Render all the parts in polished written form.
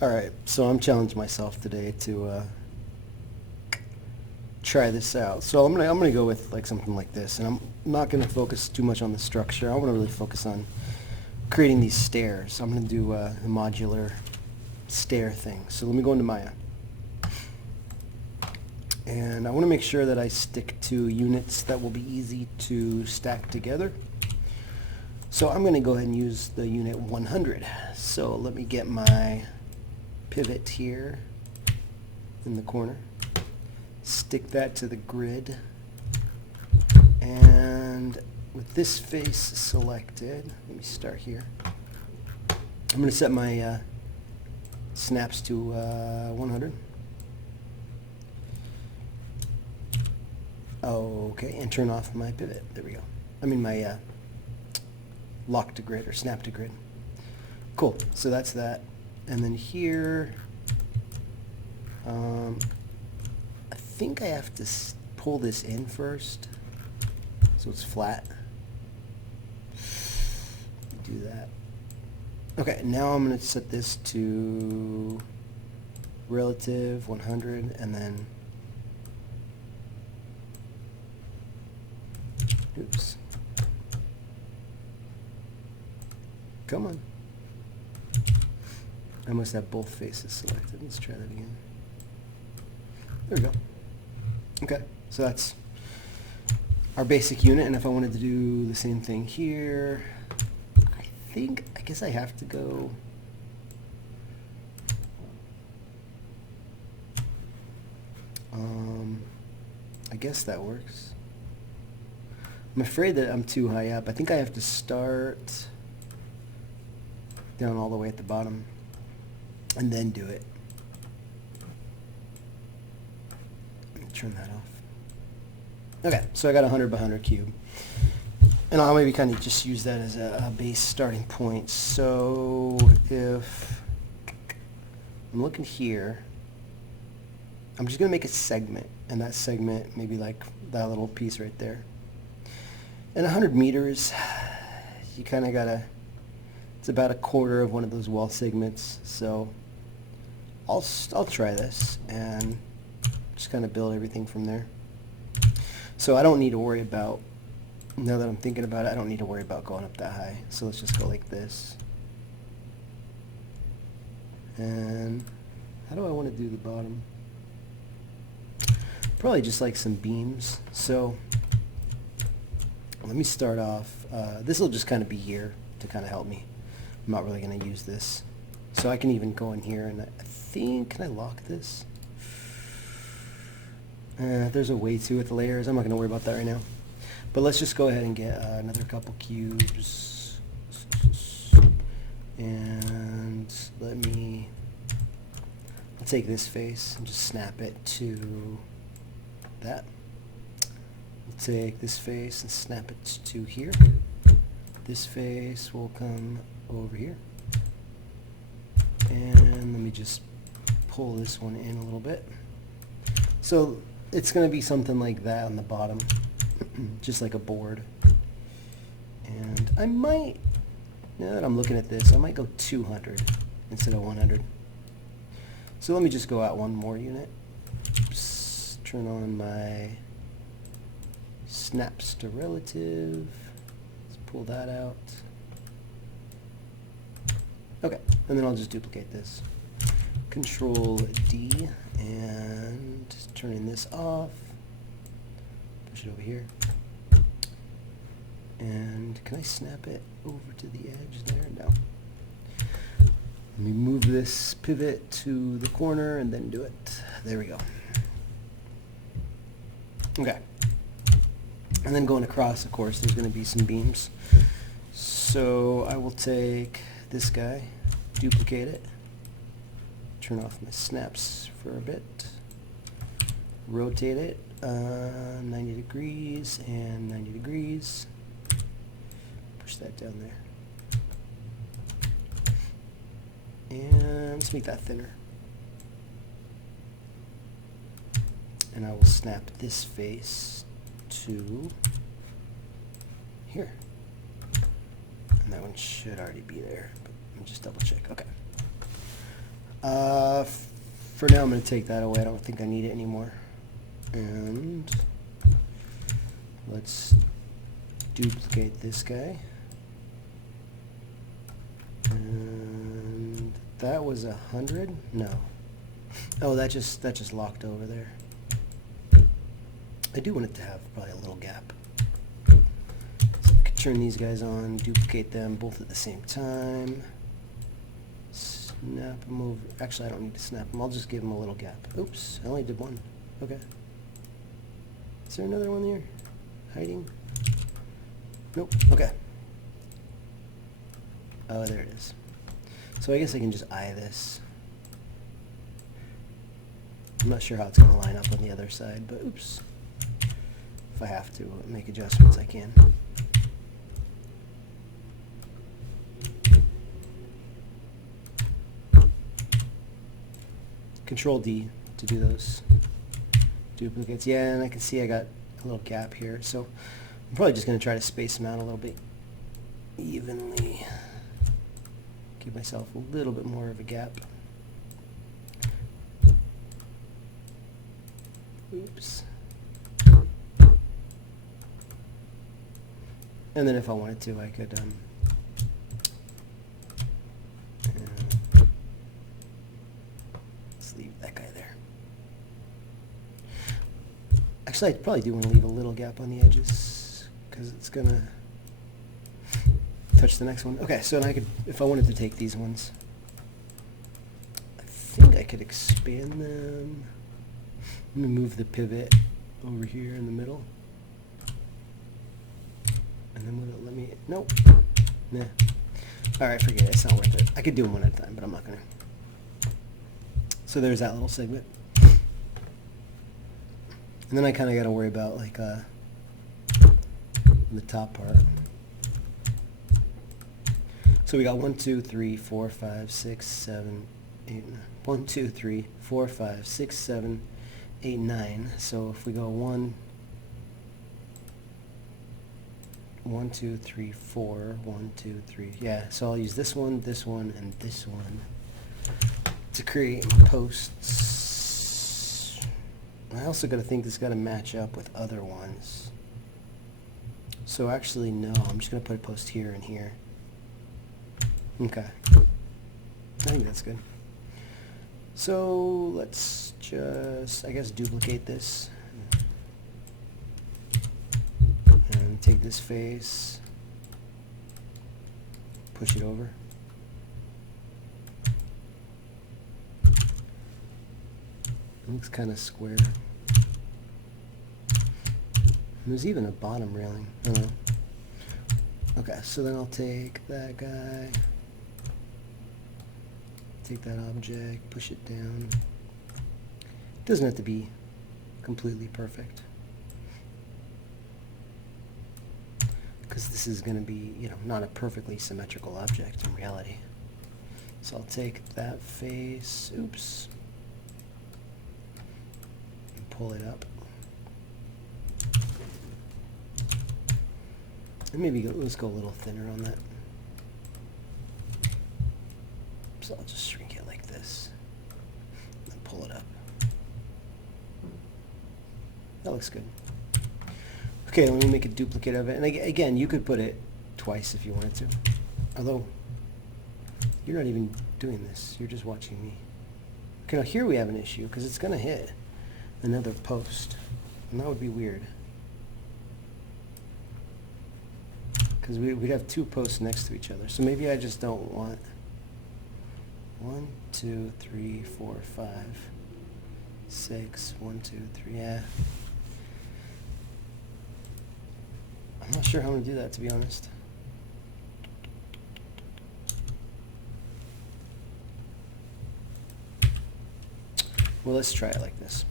Alright, so I'm challenging myself today to try this out. So I'm gonna go with like something like this, and I'm not gonna focus too much on the structure. I want to really focus on creating these stairs. I'm gonna do a modular stair thing. So let me go into Maya, and I want to make sure that I stick to units that will be easy to stack together. So I'm gonna go ahead and use the unit 100. So let me get my pivot here in the corner, stick that to the grid, and with this face selected, let me start here. I'm going to set my snaps to 100. Okay, and turn off my pivot. There we go. I mean my lock to grid or snap to grid. Cool, so that's that. And then here, I think I have to pull this in first so it's flat. Do that. Okay, now I'm going to set this to relative 100, and then, oops. Come on. I must have both faces selected. Let's try that again. There we go. Okay, so that's our basic unit, and if I wanted to do the same thing here, I guess I have to go I guess that works. I'm afraid that I'm too high up. I think I have to start down all the way at the bottom and then do it. Let me turn that off. Okay, so I got a 100 by 100 cube. And I'll maybe kind of just use that as a base starting point. So if I'm looking here, I'm just going to make a segment, and that segment maybe like that little piece right there. And 100 meters, you kind of got to, it's about a quarter of one of those wall segments. So I'll try this and just kind of build everything from there. So I don't need to worry about, now that I'm thinking about it, I don't need to worry about going up that high. So let's just go like this. And how do I want to do the bottom? Probably just like some beams. So let me start off. This will just kind of be here to kind of help me. I'm not really going to use this. So I can even go in here, and I think, can I lock this? There's a way to with the layers. I'm not going to worry about that right now. But let's just go ahead and get another couple cubes. And I'll take this face and just snap it to that. We'll take this face and snap it to here. This face will come over here. And let me just pull this one in a little bit. So it's going to be something like that on the bottom, just like a board. And I might, now that I'm looking at this, I might go 200 instead of 100. So let me just go out one more unit. Oops. Turn on my snaps to relative. Let's pull that out. Okay, and then I'll just duplicate this. Control D and turning this off. Push it over here. And can I snap it over to the edge there? No. Let me move this pivot to the corner and then do it. There we go. Okay. And then going across, of course, there's going to be some beams. So I will take this guy, duplicate it, turn off my snaps for a bit, rotate it 90 degrees and 90 degrees, push that down there, and let's make that thinner. And I will snap this face to here. And that one should already be there, but let me just double check. Okay. For now I'm going to take that away. I don't think I need it anymore. And let's duplicate this guy. And that was 100? No. Oh, that just locked over there. I do want it to have probably a little gap. So I could turn these guys on, duplicate them both at the same time. Snap them over. Actually, I don't need to snap them. I'll just give them a little gap. Oops, I only did one. Okay. Is there another one there? Hiding? Nope. Okay. Oh, there it is. So I guess I can just eye this. I'm not sure how it's going to line up on the other side, but oops. If I have to make adjustments, I can. Control D to do those duplicates. Yeah, and I can see I got a little gap here, so I'm probably just going to try to space them out a little bit evenly. Give myself a little bit more of a gap. Oops. And then if I wanted to, I could let's leave that guy there. Actually, I probably do want to leave a little gap on the edges because it's gonna touch the next one. Okay, so I could, if I wanted to take these ones, I think I could expand them. Let me move the pivot over here in the middle. And then will it let me, nope. Nah. Alright, forget it, it's not worth it. I could do them one at a time, but I'm not gonna. So there's that little segment. And then I kinda gotta worry about like the top part. So we got 1, 2, 3, 4, 5, 6, 7, 8, 1, 2, 3, 4, 5, 6, 7, 8, 9. So if we go 1, 2, 3, 4, 1, 2, 3. Yeah, so I'll use this one, and this one to create my posts. I also got to think this got to match up with other ones. So actually, no, I'm just going to put a post here and here. Okay. I think that's good. So let's just, I guess, duplicate this. And take this face, push it over. It looks kind of square. And there's even a bottom railing. I don't know. Okay, so then I'll take that guy, take that object, push it down. It doesn't have to be completely perfect, because this is going to be, you know, not a perfectly symmetrical object in reality. So I'll take that face, oops, and pull it up. And maybe let's go a little thinner on that. So I'll just shrink it like this and pull it up. That looks good. Okay, let me make a duplicate of it. And again, you could put it twice if you wanted to. Although, you're not even doing this. You're just watching me. Okay, now here we have an issue because it's going to hit another post. And that would be weird. Because we'd have two posts next to each other. So maybe I just don't want 1, 2, 3, 4, 5, 6, 1, 2, 3, yeah. I'm not sure how I'm going to do that, to be honest. Well, let's try it like this.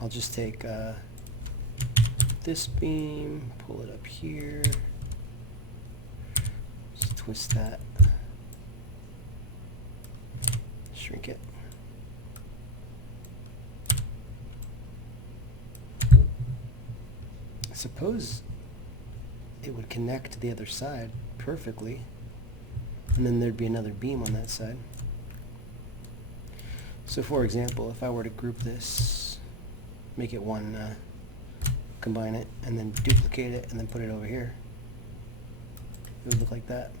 I'll just take this beam, pull it up here, just twist that, shrink it. I suppose it would connect to the other side perfectly, and then there'd be another beam on that side. So for example, if I were to group this, make it one, combine it, and then duplicate it, and then put it over here, it would look like that.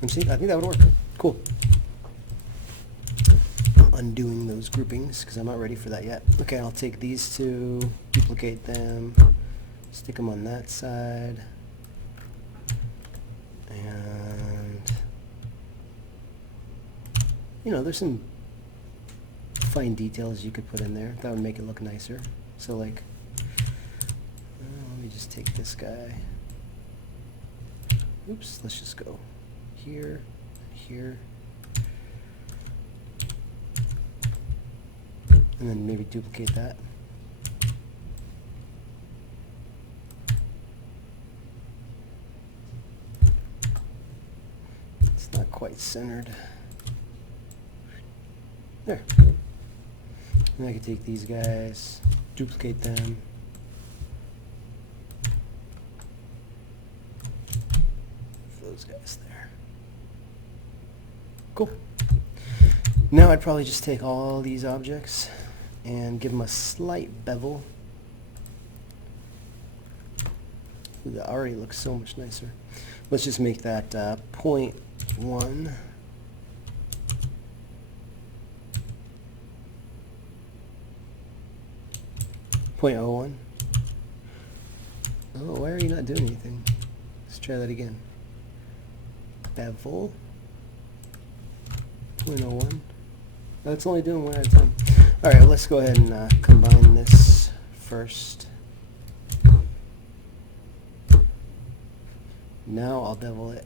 And see, I think that would work. Cool. I'm undoing those groupings because I'm not ready for that yet. Okay, I'll take these two, duplicate them, stick them on that side, and you know, there's some fine details you could put in there that would make it look nicer. So like, let me just take this guy. Oops, let's just go here, here, and then maybe duplicate that. It's not quite centered. There. And I can take these guys, duplicate them, those guys there. Cool. Now I'd probably just take all these objects and give them a slight bevel. Ooh, that already looks so much nicer. Let's just make that 0.1. 0.01. Oh, why are you not doing anything? Let's try that again. Bevel. 0.01. That's only doing 1 at a time. Alright, let's go ahead and combine this first. Now I'll bevel it.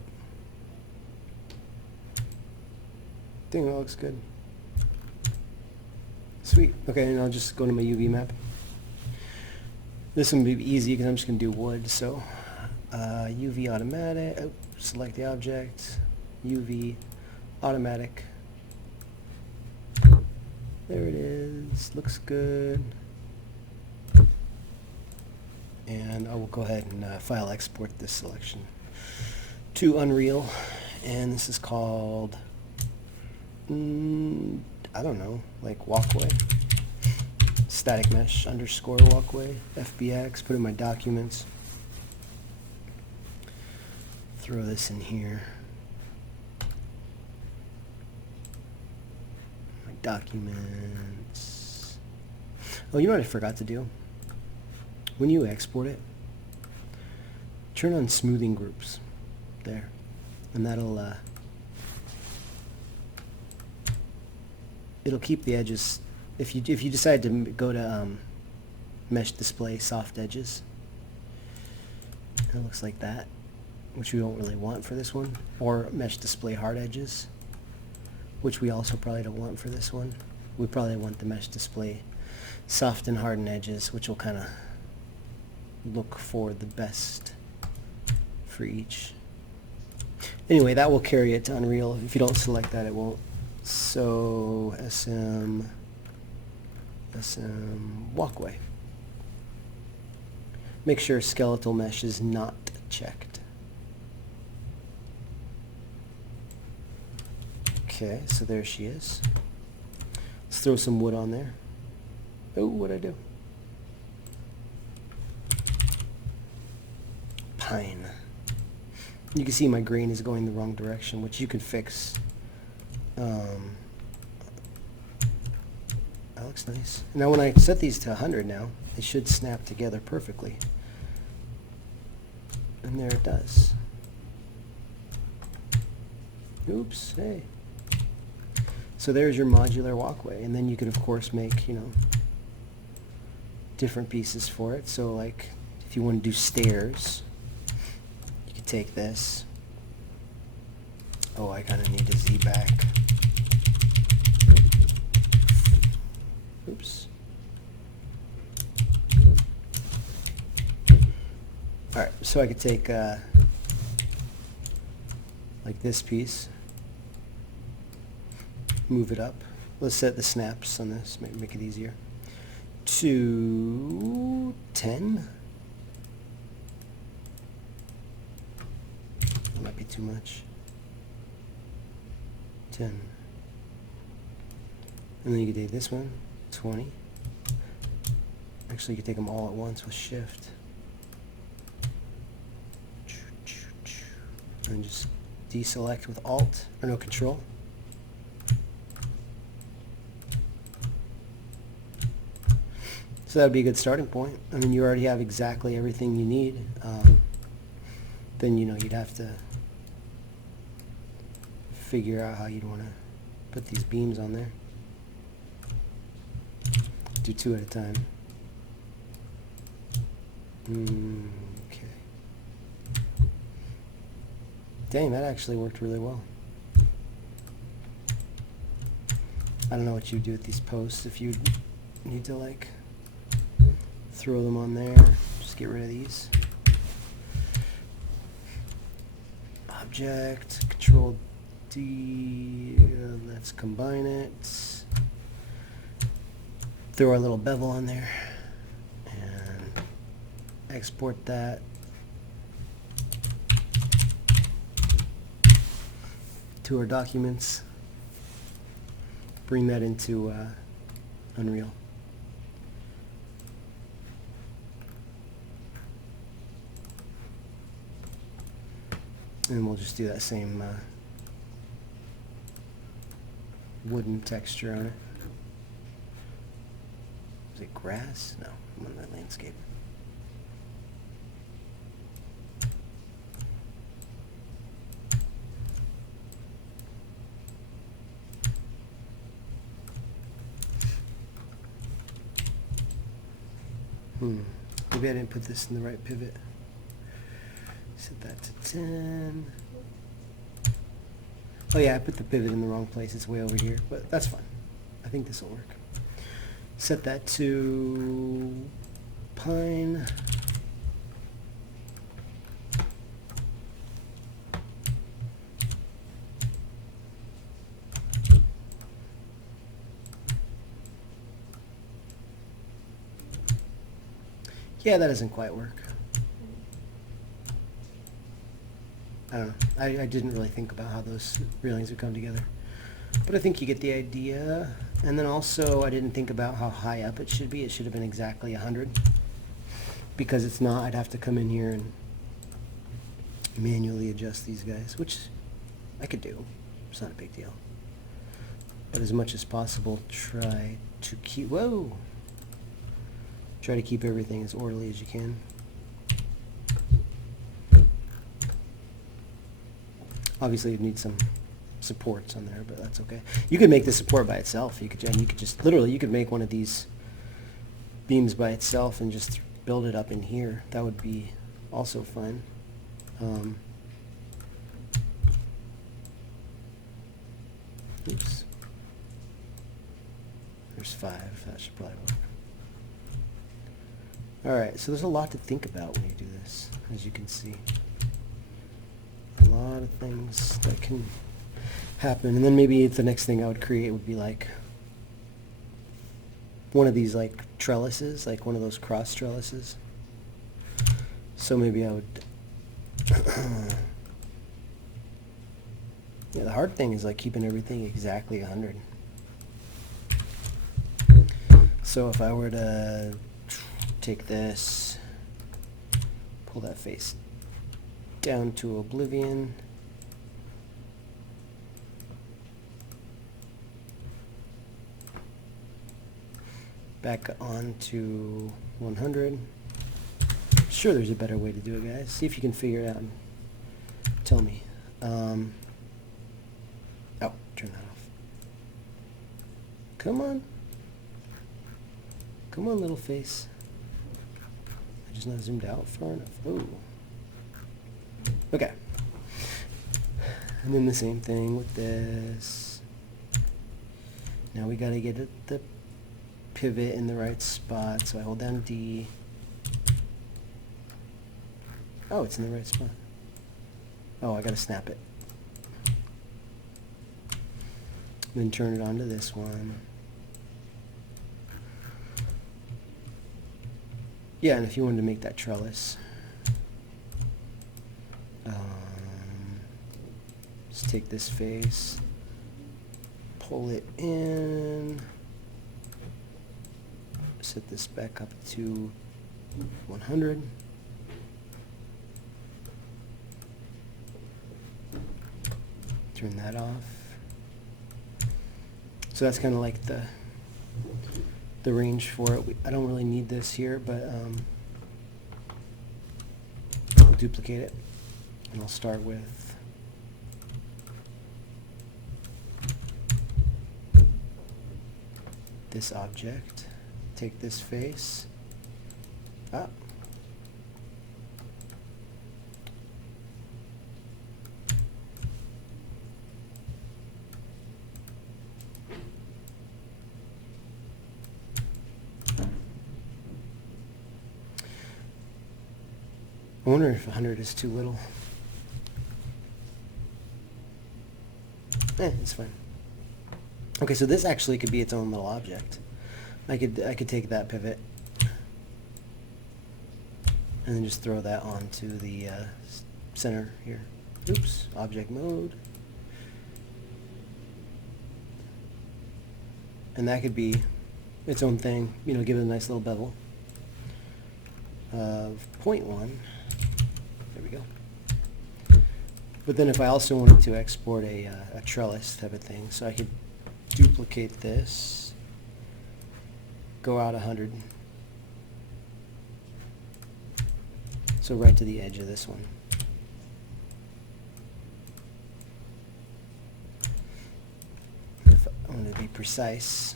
I think that looks good. Sweet. Okay, and I'll just go to my UV map. This one will be easy because I'm just going to do wood. So UV automatic, select the object, UV automatic. There it is, looks good. And I will go ahead and file export this selection to Unreal. And this is called, I don't know, like walkway. Static mesh underscore walkway, FBX, put in my documents. Throw this in here. My documents. Oh, you know what I forgot to do? When you export it, turn on smoothing groups. There. And that'll it'll keep the edges. If you decide to go to mesh display soft edges, it looks like that, which we don't really want for this one, or mesh display hard edges, which we also probably don't want for this one. We probably want the mesh display soft and hardened edges, which will kind of look for the best for each. Anyway, that will carry it to Unreal. If you don't select that, it won't. So SM walkway. Make sure skeletal mesh is not checked. Okay, so there she is. Let's throw some wood on there. Oh, what'd I do? Pine. You can see my grain is going the wrong direction, which you can fix. That looks nice. Now when I set these to 100 now, it should snap together perfectly. And there it does. Oops, hey. So there's your modular walkway, and then you could of course make, you know, different pieces for it. So like if you want to do stairs, you could take this. Oh, I kind of need a Z back. Oops. Alright, so I could take like this piece, move it up. Let's set the snaps on this, make it easier. To 10. That might be too much. 10. And then you could take this one, 20. Actually, you could take them all at once with shift. And just deselect with alt, or no, control. So that would be a good starting point. I mean, you already have exactly everything you need. Then, you know, you'd have to figure out how you'd want to put these beams on there. Do 2 at a time. Okay. Dang, that actually worked really well. I don't know what you do with these posts. If you need to, like, throw them on there, just get rid of these. Object, Control D, let's combine it. Throw our little bevel on there and export that to our documents. Bring that into Unreal. And we'll just do that same wooden texture on it. Is it grass? No, I'm on that landscape. Maybe I didn't put this in the right pivot. Set that to 10. Oh yeah, I put the pivot in the wrong place. It's way over here, but that's fine. I think this will work. Set that to pine. Yeah, that doesn't quite work. I don't know. I didn't really think about how those railings would come together. But I think you get the idea. And then also, I didn't think about how high up it should be. It should have been exactly 100. Because it's not, I'd have to come in here and manually adjust these guys, which I could do. It's not a big deal. But as much as possible, try to keep, whoa! Try to keep everything as orderly as you can. Obviously, you need some supports on there, but that's okay. You could make the support by itself. You could just literally, you could make one of these beams by itself and just build it up in here. That would be also fun. Oops. There's 5. That should probably work. Alright, so there's a lot to think about when you do this, as you can see. A lot of things that can happen. And then maybe the next thing I would create would be like one of these like trellises, like one of those cross trellises. So maybe I would yeah, the hard thing is like keeping everything exactly 100. So if I were to take this, pull that face down to oblivion, back on to 100. Sure, there's a better way to do it, guys. See if you can figure it out and tell me. Oh, turn that off. Come on. Come on, little face. I just not zoomed out far enough. Oh. Okay. And then the same thing with this. Now we gotta get the pivot in the right spot. So I hold down D. Oh, it's in the right spot. Oh, I gotta snap it. Then turn it on to this one. Yeah, and if you wanted to make that trellis, just take this face, pull it in, set this back up to 100. Turn that off. So that's kind of like the range for it. I don't really need this here, but I'll duplicate it, and I'll start with this object. Take this face. Ah. I wonder if 100 is too little. It's fine. Okay, so this actually could be its own little object. I could take that pivot and then just throw that onto the center here. Oops, object mode. And that could be its own thing, you know, give it a nice little bevel of 0.1. There we go. But then if I also wanted to export a trellis type of thing, so I could duplicate this, go out 100, so right to the edge of this one. If I want to be precise,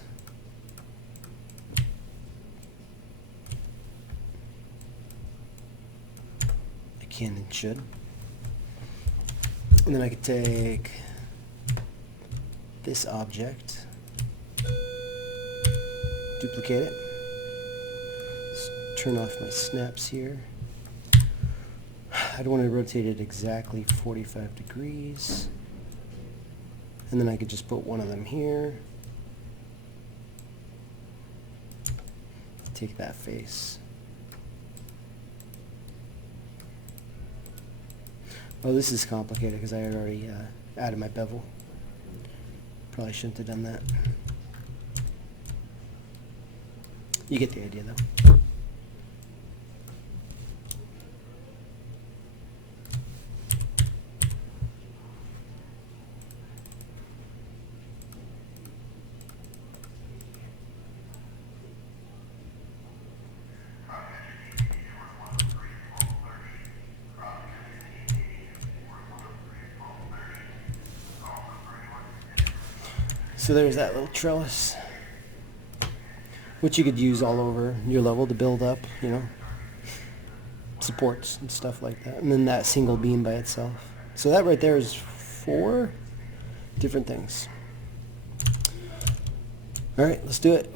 I can and should. And then I could take this object, duplicate it, turn off my snaps here. I'd want to rotate it exactly 45 degrees. And then I could just put one of them here. Take that face. Oh, this is complicated because I had already added my bevel. Probably shouldn't have done that. You get the idea though. So there's that little trellis, which you could use all over your level to build up, you know, supports and stuff like that. And then that single beam by itself. So that right there is 4 different things. All right, let's do it.